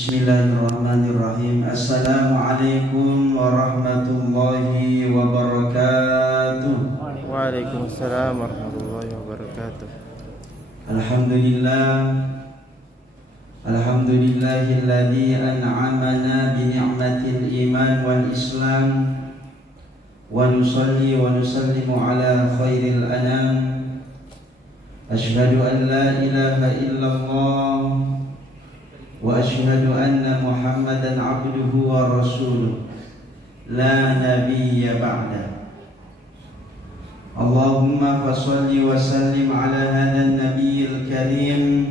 Bismillahirrahmanirrahim. Assalamualaikum warahmatullahi wabarakatuh. Waalaikumsalam warahmatullahi wabarakatuh. Alhamdulillahilladzi an'amana bi ni'matil iman wal islam wa nusalli wa nusallimu ala khairil anam. Asyhadu an la ilaha illallah wa asyhadu anna Muhammadan abduhu wa rasuluh la nabiyya ba'da. Allahumma fassalli wa sallim ala hadan nabiyil karim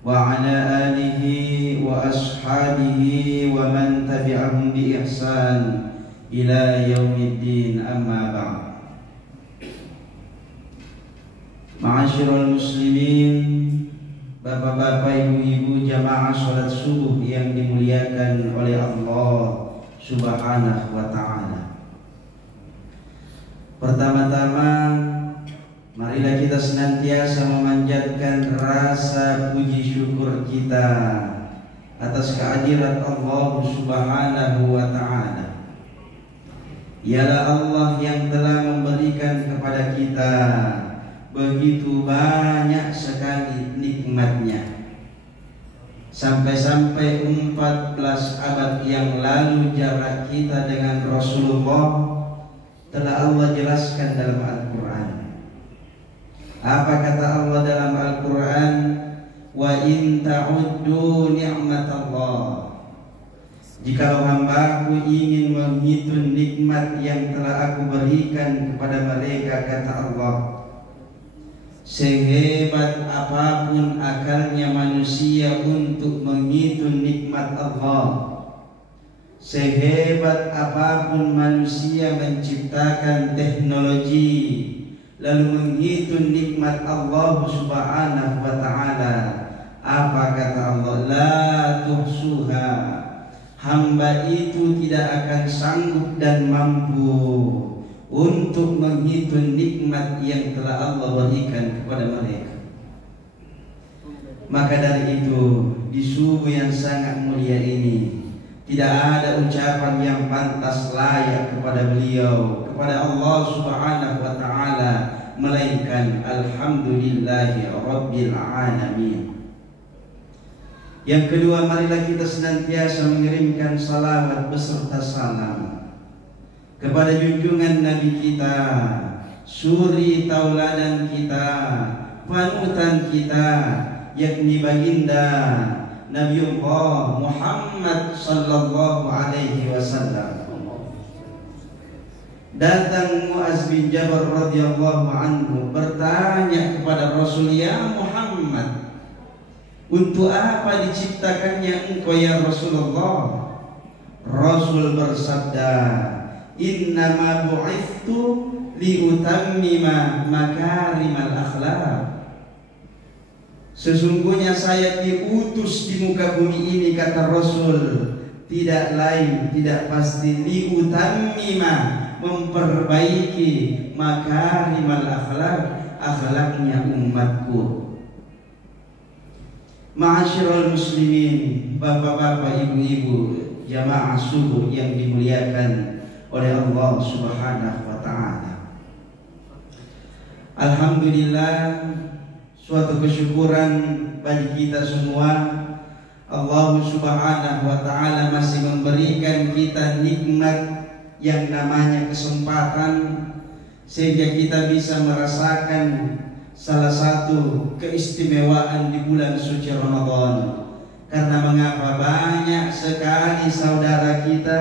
wa ala alihi wa ashabihi wa man tabi'ahum bi ihsan ila yaumiddin, amma ba'd. Ma'asyiral muslimin, bapak-bapak, ibu-ibu, jamaah salat subuh yang dimuliakan oleh Allah Subhanahu wa ta'ala. Pertama-tama, marilah kita senantiasa memanjatkan rasa puji syukur kita atas kehadirat Allah Subhanahu wa ta'ala. Ialah Allah yang telah memberikan kepada kita begitu banyak sekali nikmatnya. Sampai-sampai 14 abad yang lalu jarak kita dengan Rasulullah telah Allah jelaskan dalam Al-Quran. Apa kata Allah dalam Al-Quran? Wa in ta'uddu ni'matallah. Jikalau hambaku ingin menghitung nikmat yang telah aku berikan kepada mereka, kata Allah, sehebat apapun akalnya manusia untuk menghitung nikmat Allah, sehebat apapun manusia menciptakan teknologi lalu menghitung nikmat Allah Subhanahu wa ta'ala, apa kata Allah? La tuhsuha. Hamba itu tidak akan sanggup dan mampu untuk menghitung nikmat yang telah Allah berikan kepada mereka. Maka dari itu, di subuh yang sangat mulia ini, tidak ada ucapan yang pantas layak kepada beliau, kepada Allah Subhanahu wa ta'ala, melainkan alhamdulillahi rabbil alamin. Yang kedua, marilah kita senantiasa mengirimkan salawat beserta salam kepada junjungan Nabi kita, suri tauladan kita, panutan kita, yakni baginda Nabiullah Muhammad sallallahu alaihi wasallam. Datang Muaz bin Jabal radhiyallahu anhu bertanya kepada Rasul, ya Muhammad, untuk apa diciptakannya engkau ya Rasulullah? Rasul bersabda, innama bu'ithtu liutammima makarimal akhlaq. Sesungguhnya saya diutus di muka bumi ini, kata Rasul, tidak lain, tidak pasti, liutammima, memperbaiki makarimal akhlaq, akhlaknya umatku. Ma'asyiral muslimin, bapak-bapak, ibu-ibu, jamaah subuh yang dimuliakan oleh Allah Subhanahu wa ta'ala. Alhamdulillah, suatu kesyukuran bagi kita semua. Allah Subhanahu wa ta'ala masih memberikan kita nikmat yang namanya kesempatan, sehingga kita bisa merasakan salah satu keistimewaan di bulan suci Ramadan. Karena mengapa banyak sekali saudara kita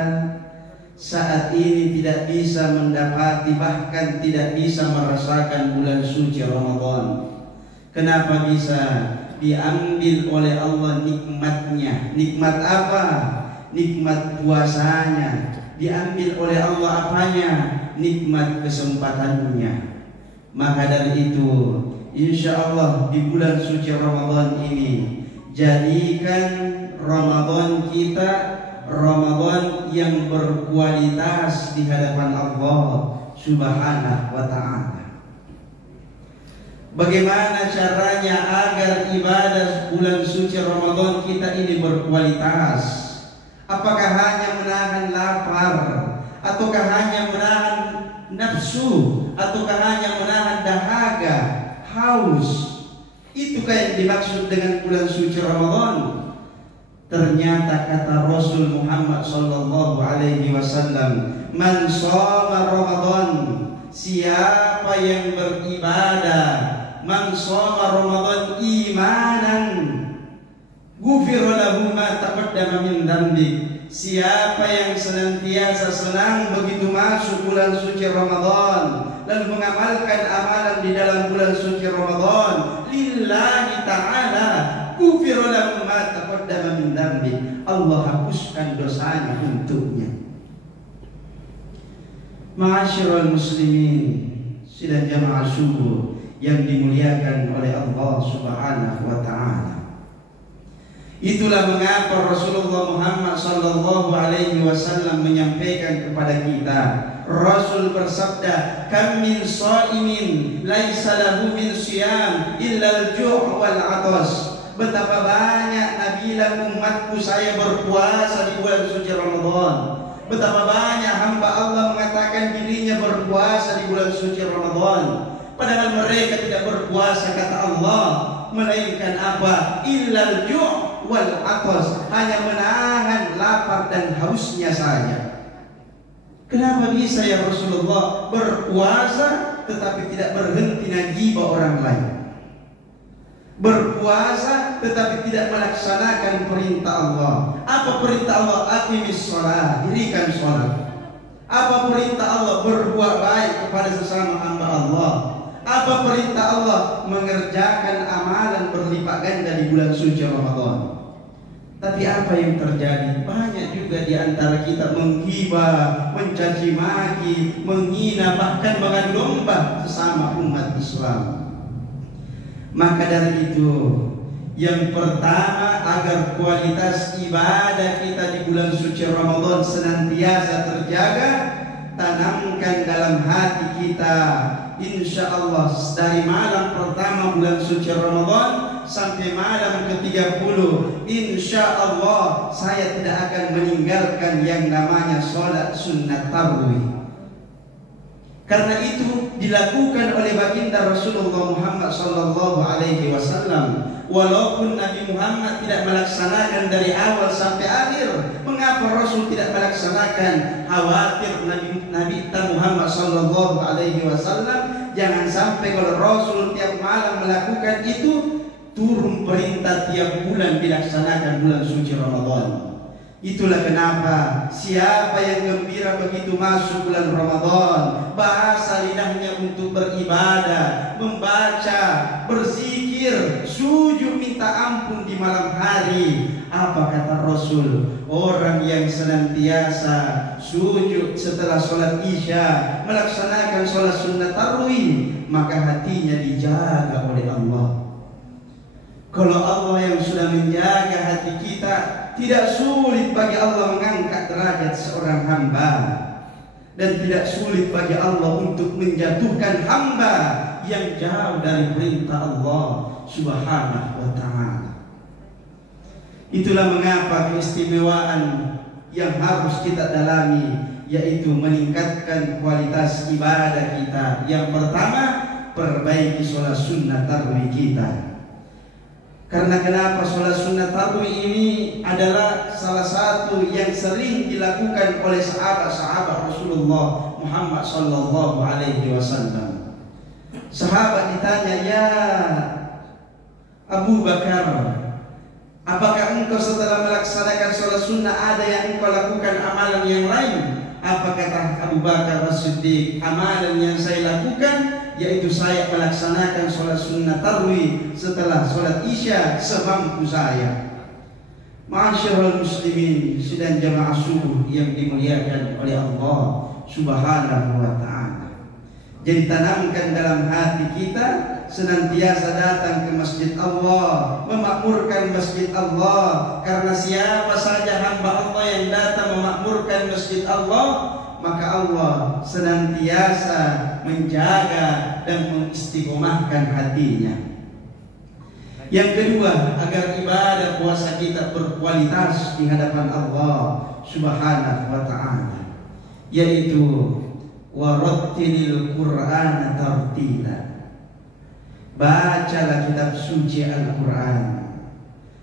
saat ini tidak bisa mendapati, bahkan tidak bisa merasakan bulan suci Ramadan. Kenapa bisa? Diambil oleh Allah nikmatnya. Nikmat apa? Nikmat puasanya. Diambil oleh Allah apanya? Nikmat kesempatannya. Maka dari itu, insya Allah di bulan suci Ramadan ini, jadikan Ramadan kita Ramadan yang berkualitas di hadapan Allah Subhanahu wa ta'ala. Bagaimana caranya agar ibadah bulan suci Ramadan kita ini berkualitas? Apakah hanya menahan lapar, ataukah hanya menahan nafsu, ataukah hanya menahan dahaga, haus? Itukah yang dimaksud dengan bulan suci Ramadan? Ternyata kata Rasul Muhammad sallallahu alaihi wasallam, "Man shoma Ramadan," siapa yang beribadah, man shoma Ramadan imanan, ghufira lahu ma taqaddama min dhanbi. Siapa yang senantiasa senang begitu masuk bulan suci Ramadan, lalu mengamalkan amalan di dalam bulan suci Ramadan lillahi ta'ala, ghufira lahu ma taqaddama min dhanbi, Allah hapuskan dosanya untuknya. Ma'asyiral muslimin, sidang jamaah subuh yang dimuliakan oleh Allah Subhanahu wa taala. Itulah mengapa Rasulullah Muhammad sallallahu alaihi wasallam menyampaikan kepada kita, Rasul bersabda, "Kam min shaimin laisa lahu min siyam illa al-ju' wal 'atas." Betapa banyak nabilah umatku saya berpuasa di bulan suci Ramadan. Betapa banyak hamba Allah mengatakan dirinya berpuasa di bulan suci Ramadan, padahal mereka tidak berpuasa kata Allah, melainkan apa? Illal ju' wal 'atas, hanya menahan lapar dan hausnya saja. Kenapa bisa ya Rasulullah berpuasa tetapi tidak berhenti nagibah orang lain? Berpuasa tetapi tidak melaksanakan perintah Allah. Apa perintah Allah? Aqimis shalah, dirikan salat. Apa perintah Allah? Berbuat baik kepada sesama hamba Allah. Apa perintah Allah? Mengerjakan amalan berlipat ganda di bulan suci Ramadan. Tapi apa yang terjadi? Banyak juga di antara kita menghibah, mencaci maki, menghina, bahkan mengadu domba sesama umat Islam. Maka dari itu, yang pertama, agar kualitas ibadah kita di bulan suci Ramadan senantiasa terjaga, tanamkan dalam hati kita, insya Allah dari malam pertama bulan suci Ramadan sampai malam ke-30, insya Allah saya tidak akan meninggalkan yang namanya sholat sunnah tarawih. Karena itu dilakukan oleh baginda Rasulullah Muhammad sallallahu alaihi wasallam. Walaupun Nabi Muhammad tidak melaksanakan dari awal sampai akhir, mengapa Rasul tidak melaksanakan? Khawatir Nabi Muhammad sallallahu alaihi wasallam jangan sampai kalau Rasul tiap malam melakukan itu, turun perintah tiap bulan dilaksanakan bulan suci Ramadan. Itulah kenapa siapa yang gembira begitu masuk bulan Ramadan, bahasa lidahnya untuk beribadah, membaca, berzikir, sujud minta ampun di malam hari. Apa kata Rasul? Orang yang senantiasa sujud setelah sholat isya, melaksanakan sholat sunnah tarawih, maka hatinya dijaga oleh Allah. Kalau Allah yang sudah menjaga hati kita, tidak sulit bagi Allah mengangkat derajat seorang hamba, dan tidak sulit bagi Allah untuk menjatuhkan hamba yang jauh dari perintah Allah Subhanahu wa ta'ala. Itulah mengapa keistimewaan yang harus kita dalami, yaitu meningkatkan kualitas ibadah kita. Yang pertama, perbaiki sholat sunnah tarawih kita. Karena kenapa sholat sunnah tarawih ini adalah salah satu yang sering dilakukan oleh sahabat-sahabat Rasulullah Muhammad sallallahu alaihi wasallam. Sahabat ditanya, "Ya Abu Bakar, apakah engkau setelah melaksanakan sholat sunnah ada yang engkau lakukan amalan yang lain?" Apa kata Abu Bakar As-Siddiq? Amalan yang saya lakukan yaitu saya melaksanakan sholat sunnah tarawih setelah sholat isya semampu saya. Ma'asyiral muslimin, sidang jamaah subuh yang dimuliakan oleh Allah Subhanahu wa ta'ala. Jadi tanamkan dalam hati kita senantiasa datang ke masjid Allah, memakmurkan masjid Allah. Karena siapa saja hamba Allah yang datang memakmurkan masjid Allah, maka Allah senantiasa menjaga dan mengistiqomahkan hatinya. Yang kedua, agar ibadah puasa kita berkualitas di hadapan Allah Subhanahu wa ta'ala, yaitu warattilil Qur'ana tartila. Bacalah kitab suci Al-Quran.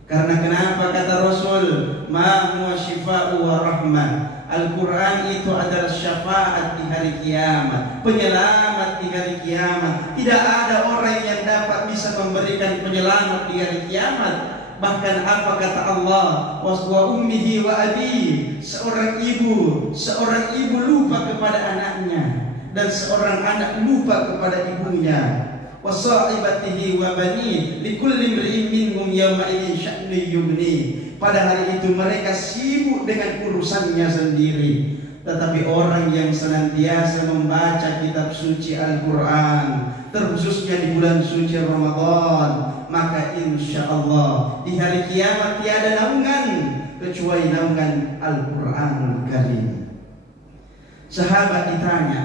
Karena kenapa kata Rasul, ma huwa syifa'u wa rahmah. Al-Quran itu adalah syafaat di hari kiamat, penyelamat di hari kiamat. Tidak ada orang yang dapat bisa memberikan penyelamat di hari kiamat. Bahkan apa kata Allah, wa ummihi wa abi. Seorang ibu lupa kepada anaknya, dan seorang anak lupa kepada ibunya. Wa sahibatihi wa bani likulli imri'in minhum yawma idzin sya'nu yughni. Pada hari itu mereka sibuk dengan urusannya sendiri. Tetapi orang yang senantiasa membaca kitab suci Al-Quran, terkhususnya di bulan suci Ramadan, maka insya Allah di hari kiamat tiada naungan kecuali naungan Al-Quranul Karim. Sahabat ditanya,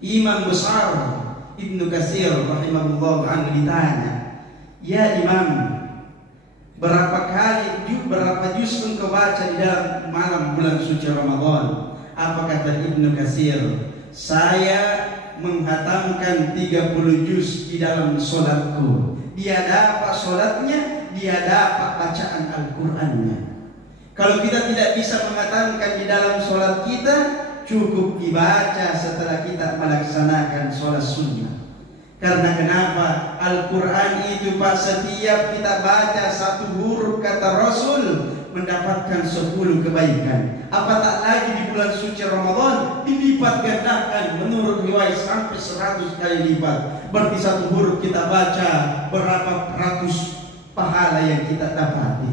Imam besar Ibnu Katsir rahimahullah anhu ditanya, ya Imam, berapa juz engkau baca di dalam malam bulan suci Ramadan? Apa kata Ibnu Katsir? Saya menghatamkan 30 juz di dalam solatku. Dia dapat solatnya, dia dapat bacaan Al-Qurannya. Kalau kita tidak bisa menghatamkan di dalam solat kita, cukup dibaca setelah kita melaksanakan sholat sunnah. Karena kenapa? Al-Quran itu Pak, setiap kita baca satu huruf kata Rasul mendapatkan 10 kebaikan. Apa tak lagi di bulan suci Ramadan dilipat gandakan menurut riwayat sampai 100 kali lipat. Berarti satu huruf kita baca berapa ratus pahala yang kita dapati.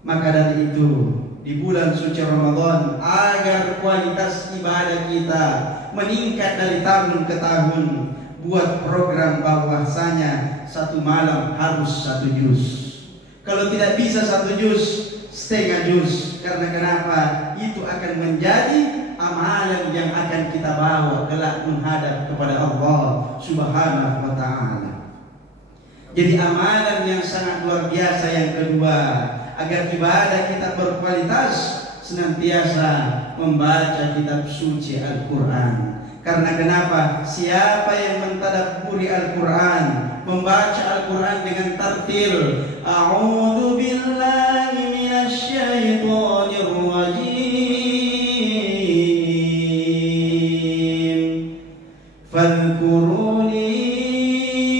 Maka dari itu di bulan suci Ramadan, agar kualitas ibadah kita meningkat dari tahun ke tahun, buat program bahwasanya satu malam harus 1 juz. Kalau tidak bisa 1 juz, setengah juz. Karena kenapa? Itu akan menjadi amalan yang akan kita bawa kelak menghadap kepada Allah Subhanahu wa ta'ala. Jadi amalan yang sangat luar biasa yang kedua, agar ibadah kita berkualitas, senantiasa membaca kitab suci Al-Quran. Karena kenapa? Siapa yang mentadabburi Al-Quran, membaca Al-Quran dengan tartil, a'udzu billahi minasy syaithanir rajim, fadhkuruni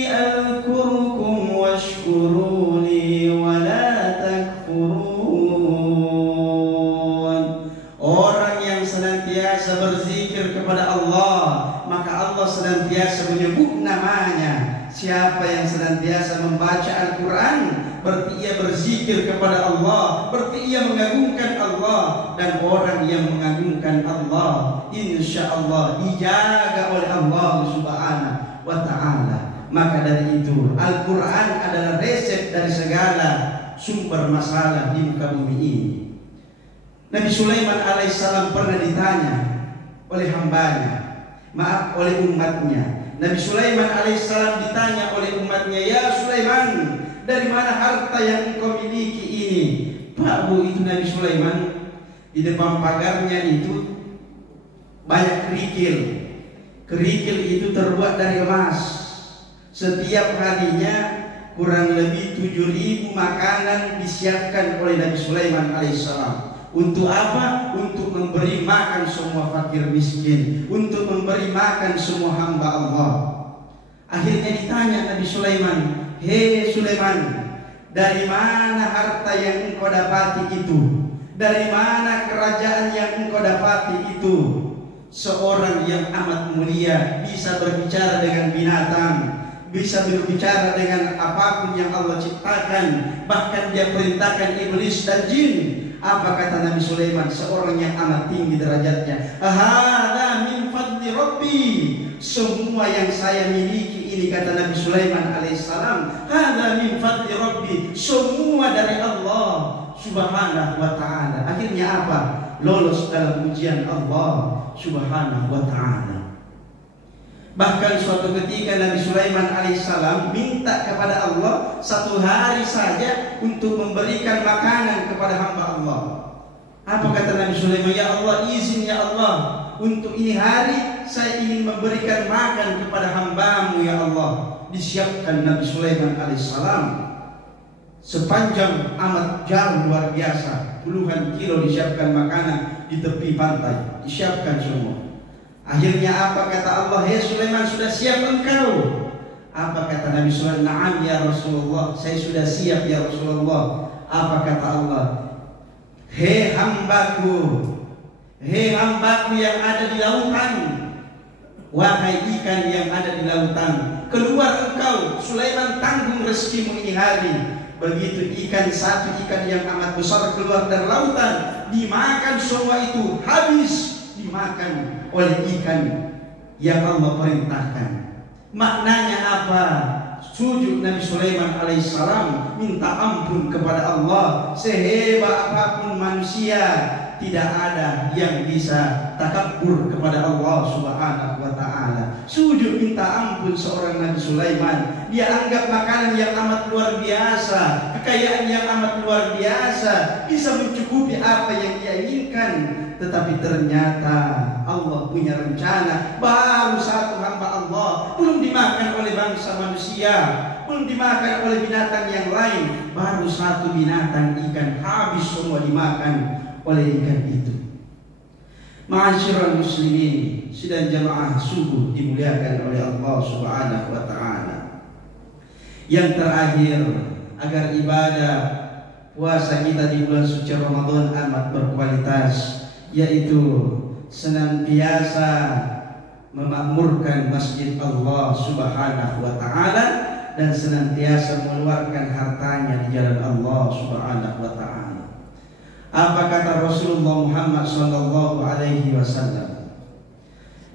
adhkurkum washkuruni wa la takfurun. Orang yang senantiasa berzikir kepada Allah, maka Allah senantiasa menyebut namanya. Siapa yang senantiasa membaca Al-Quran, berarti ia berzikir kepada Allah, berarti ia mengagungkan Allah. Dan orang yang mengagungkan Allah, insya Allah dijaga oleh Allah Subhanahu wa ta'ala. Maka dari itu Al-Quran adalah resep dari segala sumber masalah di muka bumi ini. Nabi Sulaiman alaihissalam pernah ditanya oleh hambanya, oleh umatnya. Nabi Sulaiman alaihissalam ditanya oleh umatnya, ya Sulaiman, dari mana harta yang engkau miliki ini? Pak Bu, itu Nabi Sulaiman di depan pagarnya itu banyak kerikil. Kerikil itu terbuat dari emas. Setiap harinya kurang lebih 7.000 makanan disiapkan oleh Nabi Sulaiman alaihissalam. Untuk apa? Untuk memberi makan semua fakir miskin, untuk memberi makan semua hamba Allah. Akhirnya ditanya Nabi Sulaiman, hei Sulaiman, dari mana harta yang engkau dapati itu? Dari mana kerajaan yang engkau dapati itu? Seorang yang amat mulia bisa berbicara dengan binatang, bisa berbicara dengan apapun yang Allah ciptakan, bahkan dia perintahkan iblis dan jin. Apa kata Nabi Sulaiman? Seorang yang amat tinggi derajatnya. Hada min fadli Rabbi. Semua yang saya miliki ini, kata Nabi Sulaiman alaihissalam, hada min fadli Rabbi. Semua dari Allah Subhanahu wa ta'ala. Akhirnya apa? Lolos dalam ujian Allah Subhanahu wa ta'ala. Bahkan suatu ketika Nabi Sulaiman alaihissalam minta kepada Allah 1 hari saja untuk memberikan makanan kepada hamba Allah. Apa kata Nabi Sulaiman? Ya Allah, izin ya Allah, untuk ini hari saya ingin memberikan makan kepada hamba-Mu ya Allah. Disiapkan Nabi Sulaiman alaihissalam sepanjang amat jauh luar biasa, puluhan kilo disiapkan makanan di tepi pantai, disiapkan semua. Akhirnya apa kata Allah? Hei Sulaiman, sudah siap engkau? Apa kata Nabi Sulaiman? Na'am ya Rasulullah, saya sudah siap ya Rasulullah. Apa kata Allah? Hei hambaku yang ada di lautan, wahai ikan yang ada di lautan, keluar engkau. Sulaiman tanggung rezekimu ini hari. Begitu satu ikan yang amat besar keluar dari lautan, dimakan semua itu, habis dimakan oleh ikan yang Allah perintahkan. Maknanya apa? Sujud Nabi Sulaiman alaihissalam, minta ampun kepada Allah. Sehebat apapun manusia, tidak ada yang bisa takabur kepada Allah Subhanahu wa ta'ala. Sujud minta ampun seorang Nabi Sulaiman. Dia anggap makanan yang amat luar biasa, kekayaan yang amat luar biasa, bisa mencukupi apa yang dia inginkan. Tetapi ternyata Allah punya rencana. Baru satu hamba Allah, belum dimakan oleh bangsa manusia, belum dimakan oleh binatang yang lain. Baru satu binatang ikan, habis semua dimakan oleh ikan itu. Ma'asyiral muslimin, sidang jamaah subuh dimuliakan oleh Allah Subhanahu wa ta'ala. Yang terakhir, agar ibadah puasa kita di bulan suci Ramadan amat berkualitas, yaitu senantiasa memakmurkan masjid Allah Subhanahu wa ta'ala dan senantiasa mengeluarkan hartanya di jalan Allah Subhanahu wa ta'ala. Apa kata Rasulullah Muhammad sallallahu alaihi wasallam?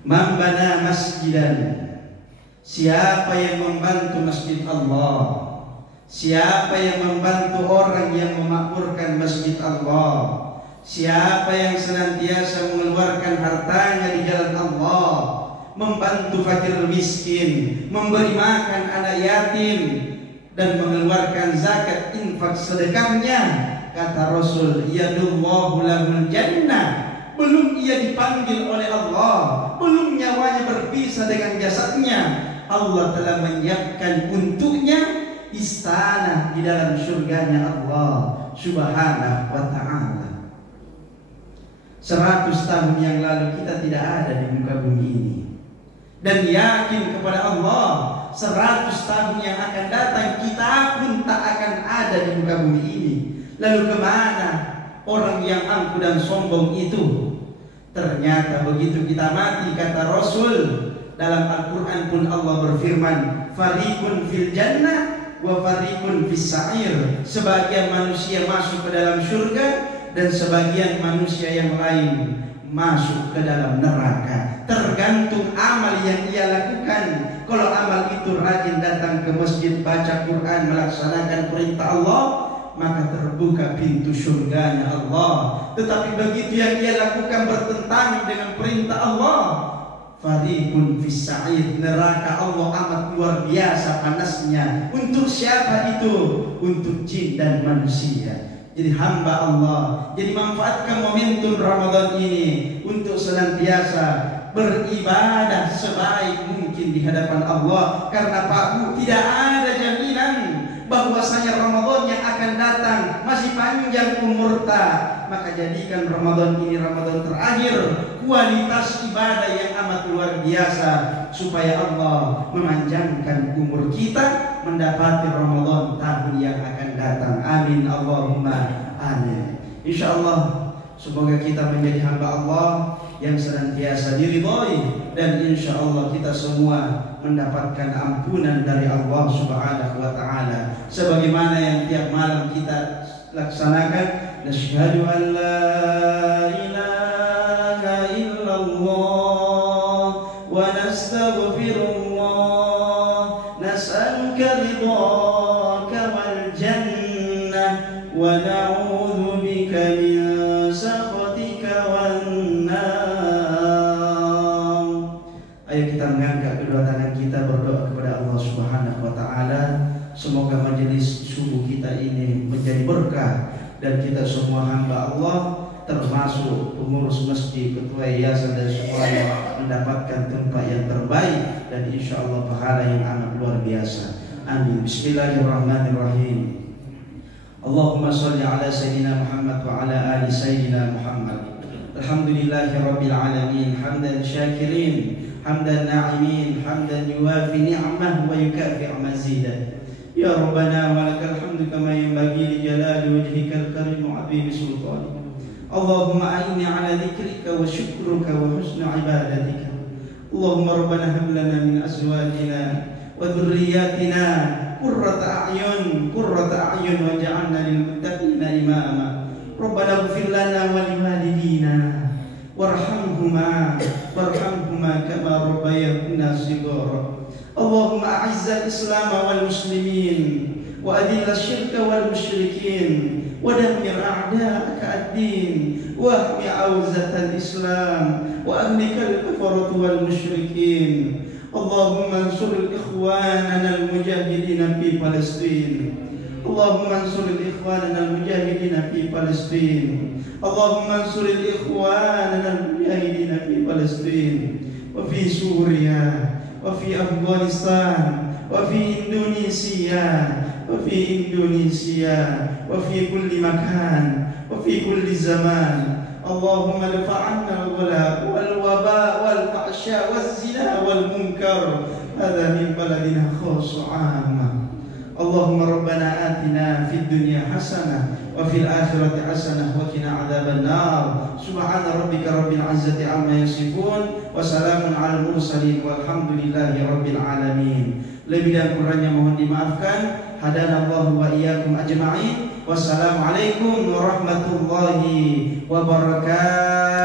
Man bana masjidan, siapa yang membantu masjid Allah, siapa yang membantu orang yang memakmurkan masjid Allah, siapa yang senantiasa mengeluarkan hartanya di jalan Allah, membantu fakir miskin, memberi makan anak yatim, dan mengeluarkan zakat infak sedekahnya, kata Rasul, yadullahu lahul jannah. Belum ia dipanggil oleh Allah, belum nyawanya berpisah dengan jasadnya, Allah telah menyiapkan untuknya istana di dalam surganya Allah Subhanahu wa ta'ala. 100 tahun yang lalu kita tidak ada di muka bumi ini, dan yakin kepada Allah 100 tahun yang akan datang kita pun tak akan ada di muka bumi ini. Lalu kemana orang yang angkuh dan sombong itu? Ternyata begitu kita mati, kata Rasul, dalam Al-Quran pun Allah berfirman, fariqun fil jannah wa fariqun fis sa'ir. Sebagian manusia masuk ke dalam surga dan sebagian manusia yang lain masuk ke dalam neraka. Tergantung amal yang ia lakukan. Kalau amal itu rajin datang ke masjid, baca Quran, melaksanakan perintah Allah, maka terbuka pintu surganya Allah. Tetapi begitu yang ia lakukan bertentangan dengan perintah Allah, fariqun fis sa'ir, neraka Allah amat luar biasa panasnya. Untuk siapa itu? Untuk jin dan manusia. Jadi hamba Allah, jadi manfaatkan momentum Ramadan ini untuk senantiasa beribadah sebaik mungkin di hadapan Allah. Karena Pak Bu, tidak ada jaminan bahwasanya Ramadan yang akan datang masih panjang umurta. Maka jadikan Ramadan ini Ramadan terakhir, kualitas ibadah yang amat luar biasa, supaya Allah memanjangkan umur kita mendapati Ramadan tahun yang akan datang. Amin Allahumma amin. Insyaallah semoga kita menjadi hamba Allah yang senantiasa diridhai, dan insyaallah kita semua mendapatkan ampunan dari Allah Subhanahu wa ta'ala, sebagaimana yang tiap malam kita laksanakan. Nasyhadu an la ilaha illallah wa nastaghfirullah, nas'aluka ridhaka wal jannah wa na'udzu Semoga majelis subuh kita ini menjadi berkah, dan kita semua hamba Allah termasuk pengurus masjid, ketua yayasan dan semuanya mendapatkan tempat yang terbaik dan insya Allah pahala yang amat luar biasa. Amin. Bismillahirrahmanirrahim. Allahumma salli ala Sayyidina Muhammad wa ala ali Sayyidina Muhammad. Alhamdulillahi Rabbil alamin. Hamdan syakirin, hamdan na'imin, hamdan yuwafi ni'mah wa yukafi' mazidah. Ya Rabbana wa lakal hamdu kama yanbaghi li jalali wajhikal karim wa 'azimi sultanik. Allahumma a'inni ala dzikrika wa syukruka wa husni ibadatika. Allahumma rabbana hab lana min azwajina wa dhurriyyatina qurrata a'yun waj'alna lil muttaqina imama. Rabbana ighfir lana wa liwalidina warhamhuma kama rabbayana shighara. Allahumma a'izza al-islam wal muslimin wa adilla asyirka wal musyrikin wa dammir a'da'aka ad-din wa ahmi 'awzatal islam wa agnika al-kafaratu wal musyrikin. Allahumma ansur ikhwanana al-mujahidin fi Palestin. Allahumma ansur ikhwanana al-mujahidin fi Palestin. Allahumma ansur ikhwanana al-mujahidin fi Palestin wa fi Suriya wa fi Afghanistan wa fi Indonesia wa fi kulli makan wa fi kulli zaman. Allahumma dafa' 'anna al-ghala wal waba wal fahsya waz zina wal munkar. Hadha min baladina khassa 'amma. Allahumma rabbana atina fid dunya hasanah wa fil akhirati hasanah wa qina adzaban nar. Subhana rabbika rabbil izzati amma yasifun wa salamun alal mursalin walhamdulillahi rabbil alamin. Lebih dan kurangnya mohon dimaafkan. Hadanallahu wa iyyakum ajma'in. Wassalamualaikum warahmatullahi wabarakatuh.